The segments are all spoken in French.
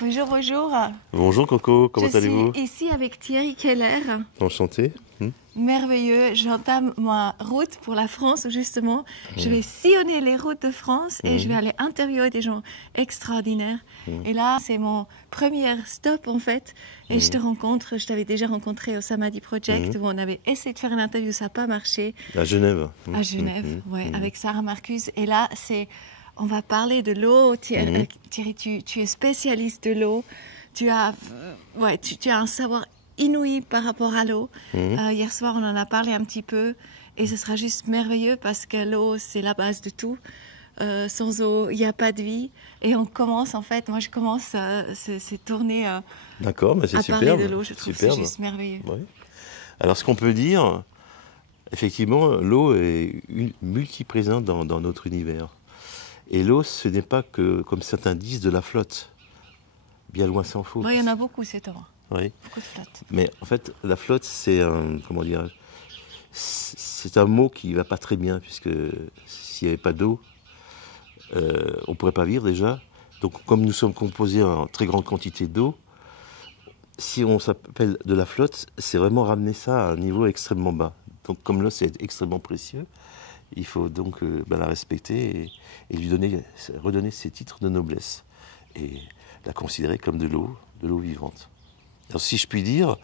Bonjour, bonjour. Bonjour Coco, comment allez-vous? Je suis ici avec Thierry Keller. Enchanté. Merveilleux. J'entame ma route pour la France où justement je vais sillonner les routes de France et je vais aller interviewer des gens extraordinaires. Et là, c'est mon premier stop en fait. Et je te rencontre, je t'avais déjà rencontré au Samadhi Project où on avait essayé de faire une interview, ça n'a pas marché. À Genève. À Genève, ouais, avec Sarah Marcus. Et là, on va parler de l'eau. Thierry, tu es spécialiste de l'eau. Tu as un savoir inouï par rapport à l'eau. Hier soir, on en a parlé un petit peu. Et ce sera juste merveilleux parce que l'eau, c'est la base de tout. Sans eau, il n'y a pas de vie. Et on commence, en fait, moi je commence ces tournées D'accord, mais c'est à superbe. parler de l'eau. Je trouve que c'est juste merveilleux. Oui. Alors ce qu'on peut dire, effectivement, l'eau est multiprésente dans notre univers. Et l'eau, ce n'est pas que, comme certains disent, de la flotte. Bien loin s'en faut. Oui, il y en a beaucoup, c'est vrai. Oui. Beaucoup de flotte. Mais en fait, la flotte, c'est un, comment dire, c'est un mot qui ne va pas très bien, puisque s'il n'y avait pas d'eau, on ne pourrait pas vivre déjà. Donc comme nous sommes composés en très grande quantité d'eau, si on s'appelle de la flotte, c'est vraiment ramener ça à un niveau extrêmement bas. Donc comme l'eau, c'est extrêmement précieux, il faut donc la respecter et lui redonner ses titres de noblesse. Et la considérer comme de l'eau vivante. Alors, si je puis dire,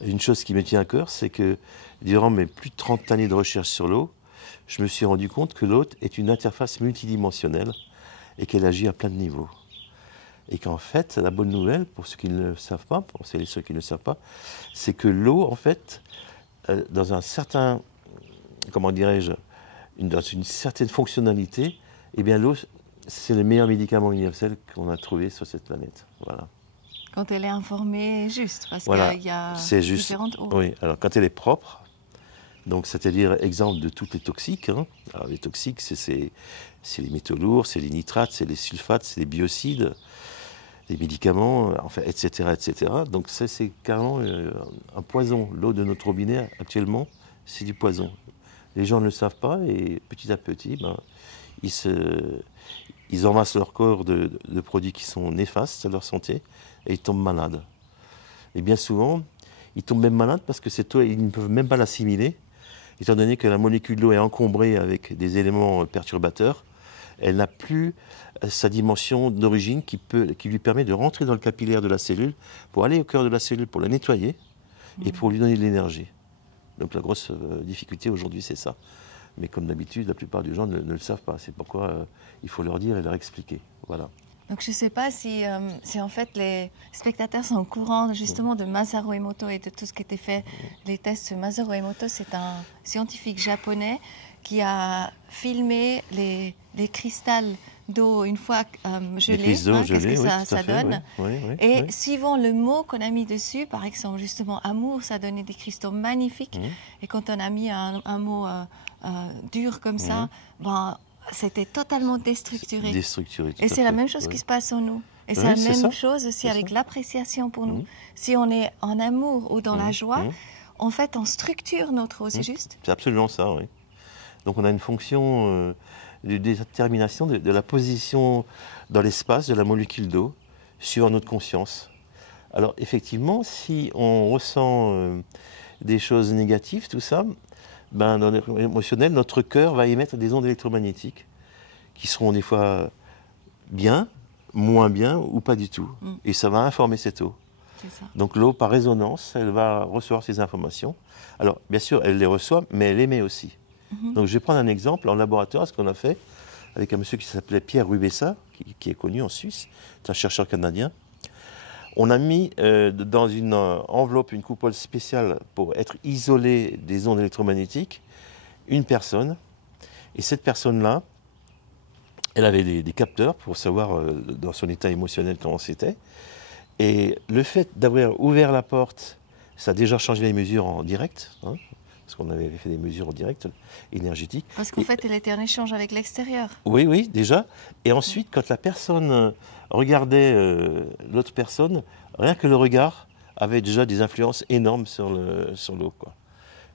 une chose qui me tient à cœur, c'est que durant mes plus de 30 années de recherche sur l'eau, je me suis rendu compte que l'eau est une interface multidimensionnelle et qu'elle agit à plein de niveaux. Et qu'en fait, la bonne nouvelle, pour ceux qui ne le savent pas, pour celles et ceux qui ne le savent pas, c'est que l'eau, en fait, dans un certain, comment dirais-je, dans une certaine fonctionnalité, eh bien l'eau, c'est le meilleur médicament universel qu'on a trouvé sur cette planète. Voilà. Quand elle est informée, juste, parce voilà, qu'il y a différentes eaux. Oui, alors quand elle est propre, donc c'est-à-dire exemple de toutes les toxiques. Alors les toxiques, c'est les métaux lourds, c'est les nitrates, c'est les sulfates, c'est les biocides, les médicaments, enfin, etc., etc. Donc ça, c'est carrément un poison. L'eau de notre robinet, actuellement, c'est du poison. Les gens ne le savent pas et petit à petit, ils enmassent leur corps de produits qui sont néfastes à leur santé et ils tombent malades. Et bien souvent, ils tombent même malades parce que cette eau, ils ne peuvent même pas l'assimiler, étant donné que la molécule de l'eau est encombrée avec des éléments perturbateurs. Elle n'a plus sa dimension d'origine qui lui permet de rentrer dans le capillaire de la cellule pour aller au cœur de la cellule, pour la nettoyer et pour lui donner de l'énergie. Donc la grosse difficulté aujourd'hui, c'est ça. Mais comme d'habitude, la plupart des gens ne le savent pas. C'est pourquoi il faut leur dire et leur expliquer. Voilà. Donc je ne sais pas si en fait les spectateurs sont au courant justement de Masaru Emoto et de tout ce qui était fait. Les tests sur Masaru Emoto, c'est un scientifique japonais qui a filmé les cristals d'eau une fois gelés. Qu'est-ce que ça donne. Et suivant le mot qu'on a mis dessus, par exemple justement amour, ça donnait des cristaux magnifiques. Et quand on a mis un mot dur comme ça, c'était totalement déstructuré. Et c'est la même chose qui se passe en nous. Et c'est la même chose aussi avec l'appréciation pour nous. Si on est en amour ou dans la joie, en fait, on structure notre eau, c'est juste? C'est absolument ça, oui. Donc on a une fonction de détermination de la position dans l'espace de la molécule d'eau sur notre conscience. Alors effectivement, si on ressent des choses négatives, tout ça, dans l'émotionnel, notre cœur va émettre des ondes électromagnétiques qui seront des fois bien, moins bien ou pas du tout. Et ça va informer cette eau. Donc l'eau, par résonance, elle va recevoir ces informations. Alors, bien sûr, elle les reçoit, mais elle émet aussi. Donc je vais prendre un exemple en laboratoire, ce qu'on a fait avec un monsieur qui s'appelait Pierre Rubessa, qui est connu en Suisse, c'est un chercheur canadien. On a mis dans une enveloppe, une coupole spéciale pour être isolé des ondes électromagnétiques, une personne. Et cette personne-là, elle avait des capteurs pour savoir dans son état émotionnel comment c'était. Et le fait d'avoir ouvert la porte, ça a déjà changé les mesures en direct, parce qu'on avait fait des mesures en direct énergétiques. Parce qu'en fait, elle était en échange avec l'extérieur. Oui, déjà. Et ensuite, quand la personne regardait l'autre personne, rien que le regard avait déjà des influences énormes sur l'eau, quoi.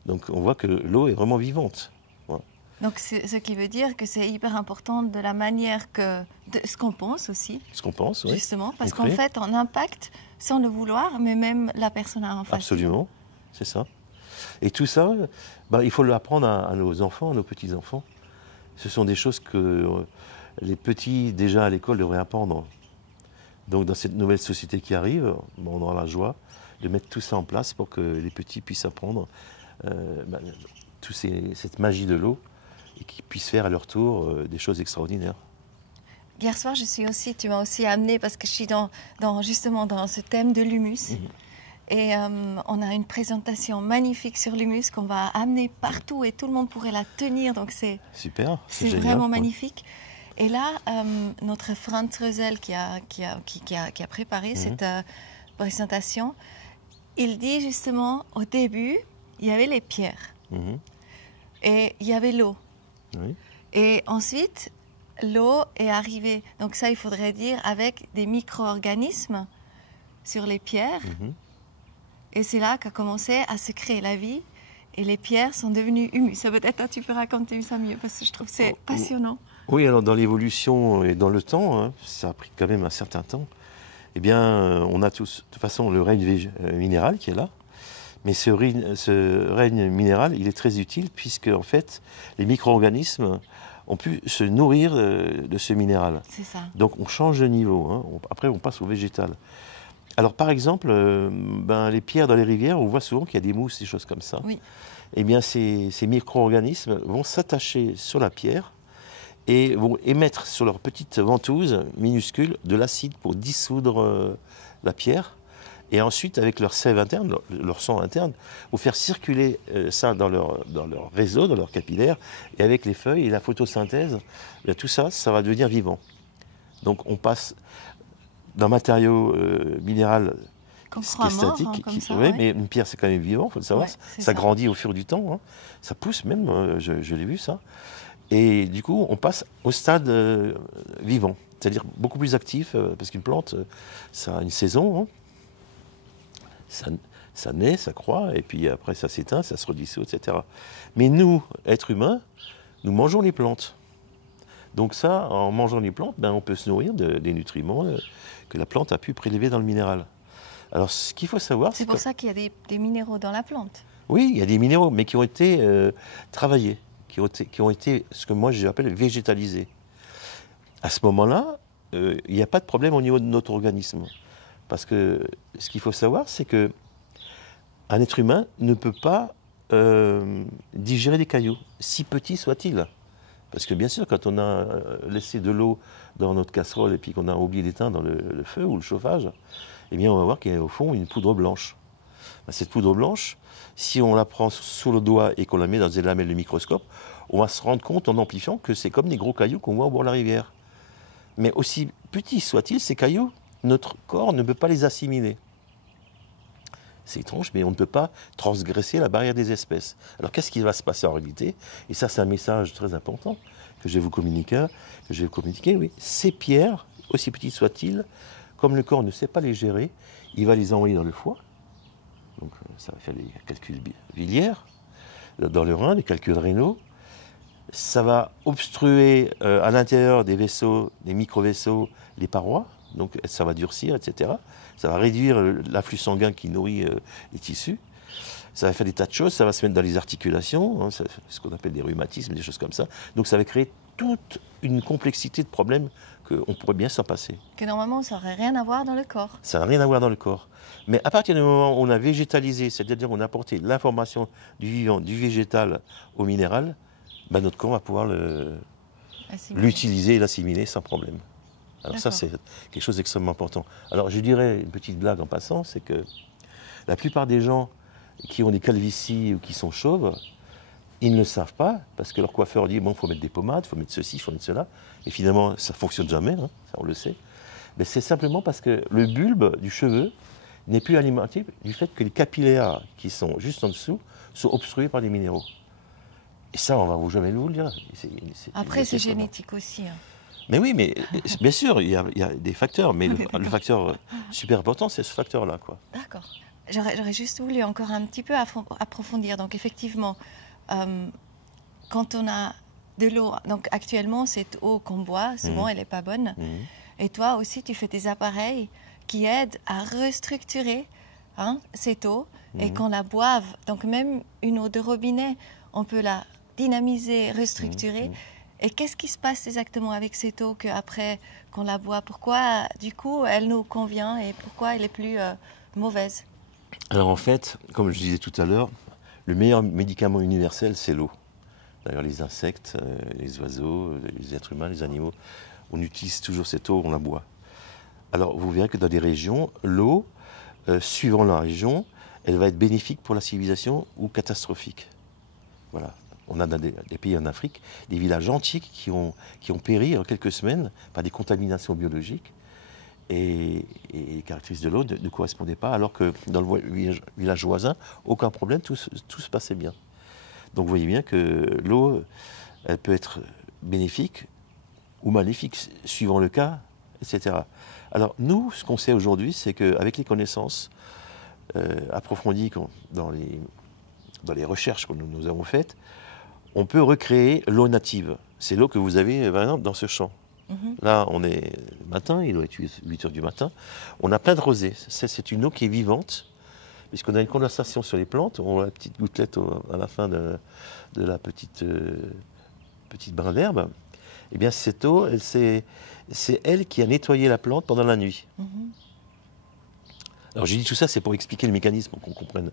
Donc on voit que l'eau est vraiment vivante. Voilà. Donc, ce qui veut dire que c'est hyper important de la manière de ce qu'on pense aussi. Ce qu'on pense, oui. Justement, parce qu'en fait, on impacte sans le vouloir, mais même la personne en face. Absolument, c'est ça. Et tout ça, il faut l'apprendre à nos enfants, à nos petits-enfants. Ce sont des choses que les petits, déjà à l'école, devraient apprendre. Donc dans cette nouvelle société qui arrive, on aura la joie de mettre tout ça en place pour que les petits puissent apprendre cette magie de l'eau et qu'ils puissent faire à leur tour des choses extraordinaires. Hier soir, tu m'as aussi amené, parce que je suis justement dans ce thème de l'humus. Et on a une présentation magnifique sur l'humus qu'on va amener partout et tout le monde pourrait la tenir. Donc c'est super, c'est vraiment magnifique. Et là, notre Franz Rösel qui a préparé cette présentation, il dit justement au début, il y avait les pierres et il y avait l'eau. Oui. Et ensuite, l'eau est arrivée. Donc ça, il faudrait dire avec des micro-organismes sur les pierres. Et c'est là qu'a commencé à se créer la vie. Et les pierres sont devenues humus. Peut-être toi, tu peux raconter ça mieux, parce que je trouve que c'est passionnant. Oui, alors dans l'évolution et dans le temps, ça a pris quand même un certain temps, eh bien, on a tous, de toute façon, le règne minéral qui est là. Mais ce règne minéral, il est très utile, puisque, en fait, les micro-organismes ont pu se nourrir de ce minéral. C'est ça. Donc, on change de niveau. Après, on passe au végétal. Alors, par exemple, les pierres dans les rivières, on voit souvent qu'il y a des mousses, des choses comme ça. Oui. Eh bien, ces micro-organismes vont s'attacher sur la pierre et vont émettre sur leurs petites ventouses minuscules de l'acide pour dissoudre la pierre. Et ensuite, avec leur sève interne, leur sang interne, vont faire circuler ça dans leur réseau, dans leur capillaire. Et avec les feuilles et la photosynthèse, tout ça, ça va devenir vivant. Donc, on passe d'un matériau minéral qui est statique, mais une pierre c'est quand même vivant, il faut le savoir, ça grandit au fur du temps, ça pousse même, je l'ai vu ça, et du coup on passe au stade vivant, c'est-à-dire beaucoup plus actif, parce qu'une plante, ça a une saison, ça naît, ça croît, et puis après ça s'éteint, ça se redissout, etc. Mais nous, êtres humains, nous mangeons les plantes. Donc ça, en mangeant les plantes, on peut se nourrir des nutriments que la plante a pu prélever dans le minéral. Alors ce qu'il faut savoir... C'est pour ça qu'il y a des minéraux dans la plante. Oui, il y a des minéraux, mais qui ont été travaillés, qui ont été ce que moi j'appelle végétalisés. À ce moment-là, il n'y a pas de problème au niveau de notre organisme. Parce que ce qu'il faut savoir, c'est qu'un être humain ne peut pas digérer des cailloux, si petits soient-ils. Parce que bien sûr, quand on a laissé de l'eau dans notre casserole et puis qu'on a oublié d'éteindre le feu ou le chauffage, eh bien on va voir qu'il y a au fond une poudre blanche. Cette poudre blanche, si on la prend sous le doigt et qu'on la met dans des lamelles de microscope, on va se rendre compte en amplifiant que c'est comme des gros cailloux qu'on voit au bord de la rivière. Mais aussi petits soient-ils, ces cailloux, notre corps ne peut pas les assimiler. C'est étrange, mais on ne peut pas transgresser la barrière des espèces. Alors qu'est-ce qui va se passer en réalité? Et ça, c'est un message très important que je vais vous communiquer. Oui. Ces pierres, aussi petites soient-ils, comme le corps ne sait pas les gérer, il va les envoyer dans le foie. Donc ça va faire des calculs biliaires, dans le rein, des calculs rénaux. Ça va obstruer à l'intérieur des vaisseaux, des micro-vaisseaux, les parois. Donc ça va durcir, etc. Ça va réduire l'afflux sanguin qui nourrit les tissus. Ça va faire des tas de choses, ça va se mettre dans les articulations, ce qu'on appelle des rhumatismes, des choses comme ça. Donc ça va créer toute une complexité de problèmes qu'on pourrait bien s'en passer. Que normalement, ça n'aurait rien à voir dans le corps. Ça n'a rien à voir dans le corps. Mais à partir du moment où on a végétalisé, c'est-à-dire qu'on a apporté l'information du vivant, du végétal au minéral, notre corps va pouvoir l'utiliser et l'assimiler sans problème. Alors ça, c'est quelque chose d'extrêmement important. Alors je dirais une petite blague en passant, c'est que la plupart des gens qui ont des calvities ou qui sont chauves, ils ne le savent pas, parce que leur coiffeur dit, il faut mettre des pommades, il faut mettre ceci, il faut mettre cela. Et finalement, ça ne fonctionne jamais, ça on le sait. Mais c'est simplement parce que le bulbe du cheveu n'est plus alimenté du fait que les capillaires qui sont juste en dessous sont obstrués par des minéraux. Et ça, on ne va jamais vous le dire. Après, c'est génétique aussi. Mais oui, mais bien sûr, il y a des facteurs, mais le facteur super important, c'est ce facteur-là, quoi. D'accord. J'aurais juste voulu encore un petit peu approfondir. Donc effectivement, quand on a de l'eau. Donc actuellement, cette eau qu'on boit, souvent, elle n'est pas bonne. Et toi aussi, tu fais des appareils qui aident à restructurer cette eau et qu'on la boive. Donc même une eau de robinet, on peut la dynamiser, restructurer. Et qu'est-ce qui se passe exactement avec cette eau qu'après qu'on la boit? Pourquoi, du coup, elle nous convient et pourquoi elle est plus mauvaise? Alors en fait, comme je disais tout à l'heure, le meilleur médicament universel, c'est l'eau. D'ailleurs, les insectes, les oiseaux, les êtres humains, les animaux, on utilise toujours cette eau, on la boit. Alors vous verrez que dans des régions, l'eau, suivant la région, elle va être bénéfique pour la civilisation ou catastrophique. Voilà. On a dans des pays en Afrique des villages entiers qui ont péri en quelques semaines par des contaminations biologiques et les caractéristiques de l'eau ne correspondaient pas, alors que dans le village voisin, aucun problème, tout se passait bien. Donc vous voyez bien que l'eau, elle peut être bénéfique ou maléfique, suivant le cas, etc. Alors nous, ce qu'on sait aujourd'hui, c'est qu'avec les connaissances approfondies dans les recherches que nous avons faites, on peut recréer l'eau native. C'est l'eau que vous avez, par exemple, dans ce champ. Là, on est matin, il doit être 8 heures du matin. On a plein de rosée. C'est une eau qui est vivante, puisqu'on a une condensation sur les plantes. On a la petite gouttelette à la fin de la petite brin d'herbe. Eh bien, cette eau, c'est elle qui a nettoyé la plante pendant la nuit. Alors, j'ai dit tout ça, c'est pour expliquer le mécanisme, pour qu'on comprenne.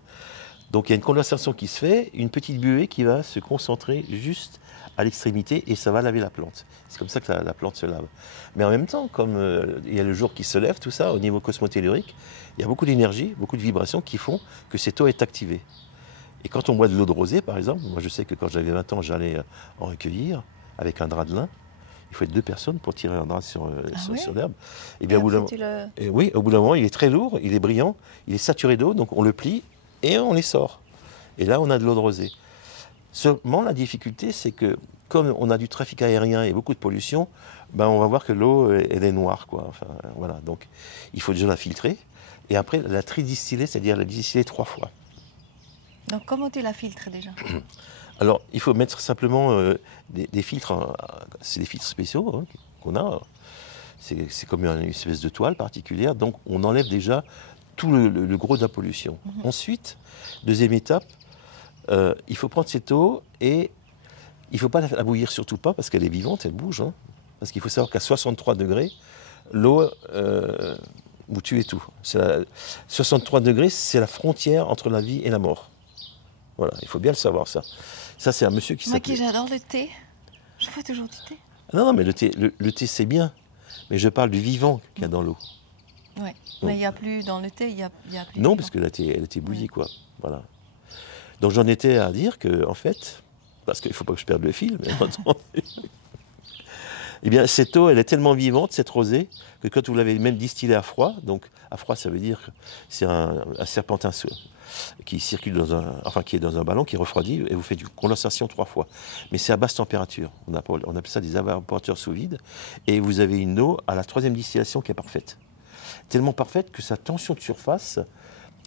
Donc, il y a une condensation qui se fait, une petite buée qui va se concentrer juste à l'extrémité et ça va laver la plante. C'est comme ça que la plante se lave. Mais en même temps, comme il y a le jour qui se lève, tout ça, au niveau cosmotellurique, il y a beaucoup d'énergie, beaucoup de vibrations qui font que cette eau est activée. Et quand on boit de l'eau de rosée, par exemple, moi je sais que quand j'avais 20 ans, j'allais en recueillir avec un drap de lin. Il faut être 2 personnes pour tirer un drap sur l'herbe. Et bien, au bout d'un moment, il est très lourd, il est brillant, il est saturé d'eau, donc on le plie et on les sort. Et là, on a de l'eau de rosée. Seulement, la difficulté, c'est que comme on a du trafic aérien et beaucoup de pollution, ben, on va voir que l'eau, elle est noire, quoi. Enfin, voilà. Donc, il faut déjà la filtrer et après la tridistiller, c'est-à-dire la distiller 3 fois. Donc, comment tu la filtres déjà? Alors, il faut mettre simplement des filtres, c'est des filtres spéciaux qu'on a. C'est comme une espèce de toile particulière, donc on enlève déjà tout le gros de la pollution. Ensuite, deuxième étape, il faut prendre cette eau et il ne faut pas la bouillir, surtout pas, parce qu'elle est vivante, elle bouge. Parce qu'il faut savoir qu'à 63 degrés, l'eau, vous tuez tout. 63 degrés, c'est la frontière entre la vie et la mort. Voilà, il faut bien le savoir, ça. Ça, c'est un monsieur qui s'appelle... Moi qui j'adore le thé, je bois toujours du thé. Non, mais le thé c'est bien. Mais je parle du vivant qu'il y a dans l'eau. Oui, mais il n'y a plus dans le thé, il y a plus. Non, parce que elle était bouillie, quoi. Voilà. Donc j'en étais à dire que, en fait, parce qu'il ne faut pas que je perde le fil, mais eh bien, cette eau, elle est tellement vivante, cette rosée, que quand vous l'avez même distillée à froid, donc à froid, ça veut dire que c'est un serpentin qui circule qui est dans un ballon, qui refroidit, et vous faites une condensation 3 fois. Mais c'est à basse température. On appelle ça des évaporateurs sous vide, et vous avez une eau à la 3e distillation qui est parfaite. Tellement parfaite que sa tension de surface,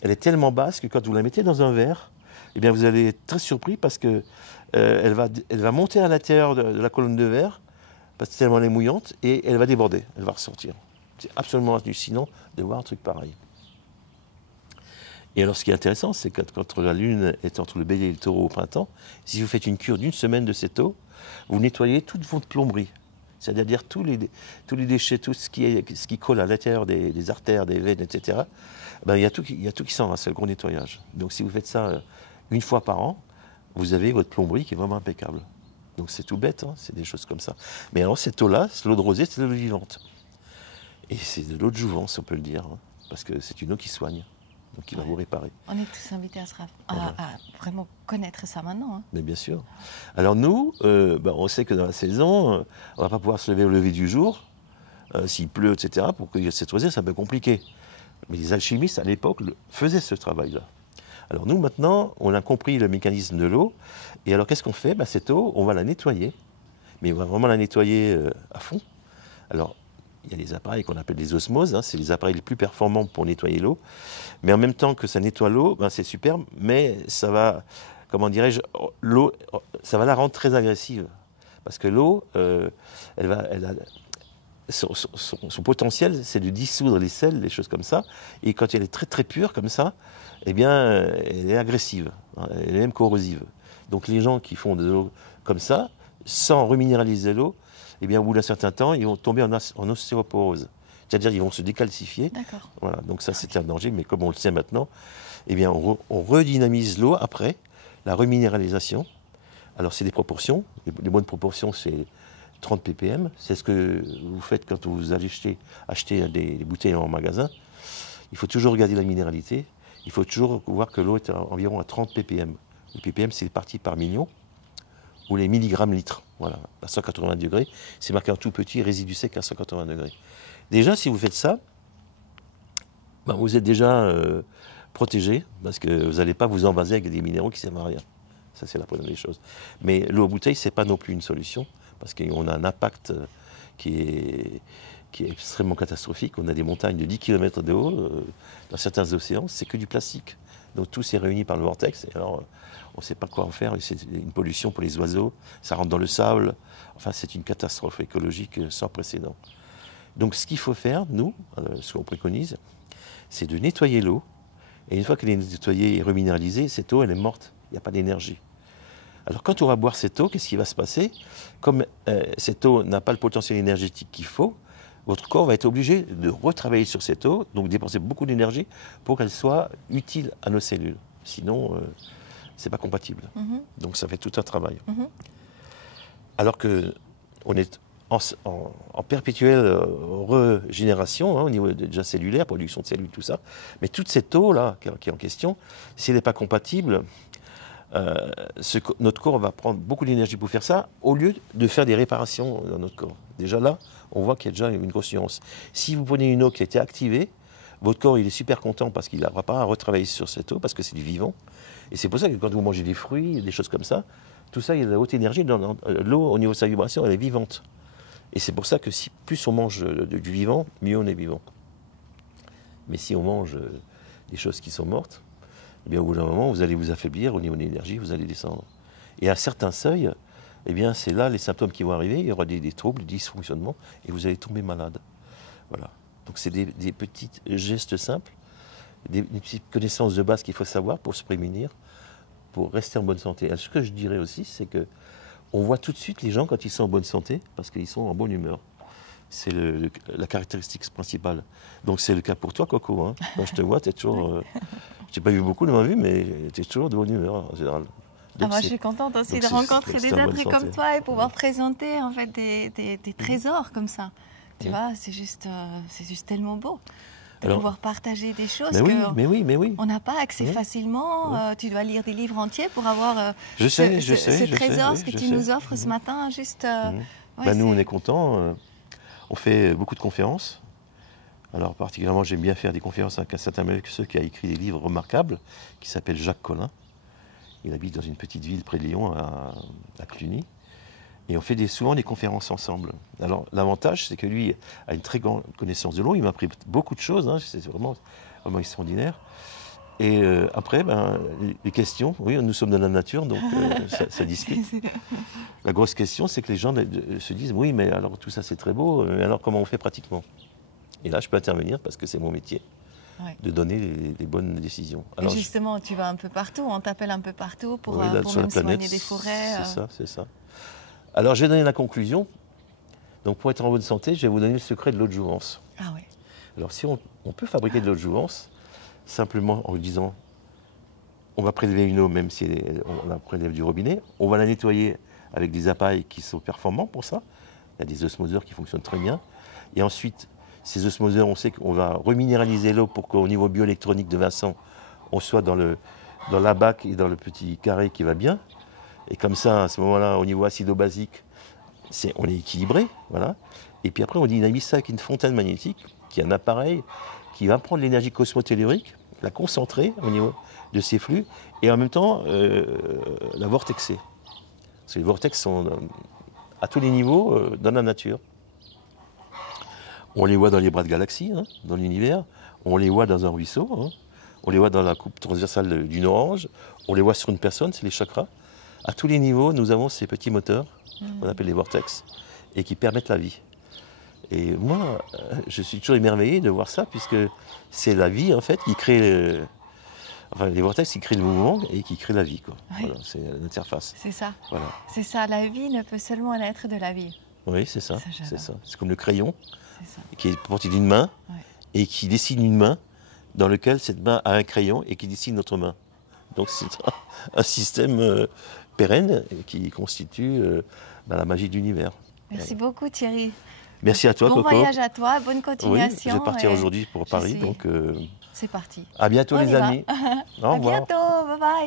elle est tellement basse que quand vous la mettez dans un verre, eh bien, vous allez être très surpris parce que elle va monter à l'intérieur de la colonne de verre, parce que tellement elle est mouillante, et elle va déborder, elle va ressortir. C'est absolument hallucinant de voir un truc pareil. Et alors, ce qui est intéressant, c'est que quand la lune est entre le bélier et le taureau au printemps, si vous faites une cure d'1 semaine de cette eau, vous nettoyez toute votre plomberie. C'est-à-dire tous les déchets, tout ce qui colle à l'intérieur des artères, des veines, etc. Ben, il y a tout qui s'en va, c'est le gros nettoyage. Donc si vous faites ça 1 fois par an, vous avez votre plomberie qui est vraiment impeccable. Donc c'est tout bête, c'est des choses comme ça. Mais alors cette eau-là, l'eau de rosée, c'est de l'eau vivante. Et c'est de l'eau de jouvence, on peut le dire, parce que c'est une eau qui soigne, donc qui va vous réparer. On est tous invités à vraiment connaître ça maintenant. Mais bien sûr. Alors nous, on sait que dans la saison, on ne va pas pouvoir se lever au lever du jour, s'il pleut, etc. Pour cueillir cette rosée, c'est un peu compliqué. Mais les alchimistes, à l'époque, faisaient ce travail-là. Alors nous, maintenant, on a compris le mécanisme de l'eau. Et alors, qu'est-ce qu'on fait? Cette eau, on va la nettoyer. Mais on va vraiment la nettoyer à fond. Alors, il y a des appareils qu'on appelle des osmoses. C'est les appareils les plus performants pour nettoyer l'eau. Mais en même temps que ça nettoie l'eau, c'est superbe. Mais ça va, comment dirais-je, l'eau, ça va la rendre très agressive. Parce que l'eau, son potentiel, c'est de dissoudre les sels, des choses comme ça. Et quand elle est très très pure comme ça, eh bien, elle est agressive, hein, elle est même corrosive. Donc les gens qui font de l'eau comme ça, sans reminéraliser l'eau, eh bien, au bout d'un certain temps, ils vont tomber en ostéoporose. C'est-à-dire qu'ils vont se décalcifier. Voilà, donc ça, c'est un danger. Mais comme on le sait maintenant, eh bien, on redynamise l'eau après la reminéralisation. Alors, c'est des proportions. Les bonnes proportions, c'est 30 ppm. C'est ce que vous faites quand vous allez acheter des bouteilles en magasin. Il faut toujours regarder la minéralité. Il faut toujours voir que l'eau est environ à 30 ppm. Les ppm, c'est les parties par million ou les milligrammes litres. Voilà, à 180 degrés. C'est marqué en tout petit, résidu sec à 180 degrés. Déjà, si vous faites ça, ben, vous êtes déjà protégé parce que vous n'allez pas vous envaser avec des minéraux qui ne servent à rien. Ça, c'est la première des choses. Mais l'eau en bouteille, ce n'est pas non plus une solution parce qu'on a un impact qui est extrêmement catastrophique. On a des montagnes de 10 km de haut dans certains océans, c'est que du plastique. Donc tout s'est réuni par le vortex. Et alors, on ne sait pas quoi en faire. C'est une pollution pour les oiseaux. Ça rentre dans le sable. Enfin, c'est une catastrophe écologique sans précédent. Donc ce qu'il faut faire, nous, ce qu'on préconise, c'est de nettoyer l'eau. Et une fois qu'elle est nettoyée et reminéralisée, cette eau, elle est morte. Il n'y a pas d'énergie. Alors quand on va boire cette eau, qu'est-ce qui va se passer? Comme cette eau n'a pas le potentiel énergétique qu'il faut, votre corps va être obligé de retravailler sur cette eau, donc dépenser beaucoup d'énergie pour qu'elle soit utile à nos cellules. Sinon, ce n'est pas compatible. Donc ça fait tout un travail. Alors qu'on est en perpétuelle régénération, hein, au niveau déjà cellulaire, production de cellules, tout ça. Mais toute cette eau-là qui est en question, si elle n'est pas compatible, notre corps va prendre beaucoup d'énergie pour faire ça, au lieu de faire des réparations dans notre corps. Déjà là, on voit qu'il y a déjà une grosse nuance. Si vous prenez une eau qui a été activée, votre corps il est super content parce qu'il n'aura pas à retravailler sur cette eau, parce que c'est du vivant. Et c'est pour ça que quand vous mangez des fruits, des choses comme ça, tout ça, il y a de la haute énergie. L'eau, au niveau de sa vibration, elle est vivante. Et c'est pour ça que plus on mange du vivant, mieux on est vivant. Mais si on mange des choses qui sont mortes, eh bien, au bout d'un moment, vous allez vous affaiblir au niveau de l'énergie, vous allez descendre. Et à certains seuils, eh bien, c'est là les symptômes qui vont arriver, il y aura des troubles, des dysfonctionnements, et vous allez tomber malade. Voilà. Donc c'est des petits gestes simples, une petite connaissance de base qu'il faut savoir pour se prémunir, pour rester en bonne santé. Alors, ce que je dirais aussi, c'est que on voit tout de suite les gens quand ils sont en bonne santé, parce qu'ils sont en bonne humeur. C'est la caractéristique principale. Donc c'est le cas pour toi, Coco. Hein. Quand je te vois, tu es toujours... je t'ai pas vu beaucoup de ma vie, mais tu es toujours de bonne humeur, en général. Donc moi, je suis contente aussi de rencontrer des êtres comme toi et pouvoir présenter en fait, des trésors comme ça. Tu vois, c'est juste tellement beau. De pouvoir partager des choses on n'a pas accès facilement. Tu dois lire des livres entiers pour avoir ce trésor que tu nous offres ce matin. Juste, nous, on est contents. On fait beaucoup de conférences. Alors, particulièrement, j'aime bien faire des conférences avec un certain monsieur qui a écrit des livres remarquables, qui s'appelle Jacques Collin. Il habite dans une petite ville près de Lyon, à Cluny. Et on fait souvent des conférences ensemble. Alors, l'avantage, c'est que lui a une très grande connaissance de l'eau. Il m'a appris beaucoup de choses. Hein, c'est vraiment extraordinaire. Et après, les questions, oui, nous sommes dans la nature, donc ça discute. La grosse question, c'est que les gens se disent, oui, mais alors tout ça c'est très beau, mais alors comment on fait pratiquement? Et là, je peux intervenir parce que c'est mon métier, de donner les bonnes décisions. Alors, et justement, tu vas un peu partout, on t'appelle un peu partout pour même soigner des forêts. C'est ça. Alors, je vais donner la conclusion. Donc, pour être en bonne santé, je vais vous donner le secret de l'eau de Jouvence. Ah oui. Alors, si on peut fabriquer de l'eau de Jouvence, simplement en disant, on va prélever une eau, même si on la prélève du robinet, on va la nettoyer avec des appareils qui sont performants pour ça. Il y a des osmoseurs qui fonctionnent très bien. Et ensuite, ces osmoseurs, on sait qu'on va reminéraliser l'eau pour qu'au niveau bioélectronique de Vincent, on soit dans la bac et dans le petit carré qui va bien. Et comme ça, à ce moment-là, au niveau acido-basique, on est équilibré. Voilà. Et puis après, on dynamise ça avec une fontaine magnétique, qui est un appareil qui va prendre l'énergie cosmotellurique, la concentrer au niveau de ces flux, et en même temps la vortexer. Parce que les vortex sont à tous les niveaux dans la nature. On les voit dans les bras de galaxies, hein, dans l'univers, on les voit dans un ruisseau, hein, on les voit dans la coupe transversale d'une orange, on les voit sur une personne, c'est les chakras. À tous les niveaux, nous avons ces petits moteurs qu'on appelle les vortex, et qui permettent la vie. Et moi, je suis toujours émerveillé de voir ça, puisque c'est la vie, en fait, qui crée... Enfin, les vortex qui créent le mouvement et qui créent la vie, quoi. Oui. Voilà, c'est l'interface. C'est ça. Voilà. C'est ça, la vie ne peut seulement naître de la vie. Oui, c'est ça. Ça, j'adore. C'est ça. C'est comme le crayon, C'est ça. qui est porté d'une main, Ouais. et qui dessine une main, dans lequel cette main a un crayon, et qui dessine notre main. Donc c'est un système pérenne qui constitue la magie de l'univers. Merci beaucoup Thierry. Merci à toi, Bon Coco. voyage à toi, bonne Oui, continuation. je vais partir et aujourd'hui pour Paris, suis- donc C'est parti. à bientôt On les y va. amis. Au À revoir. bientôt, bye bye.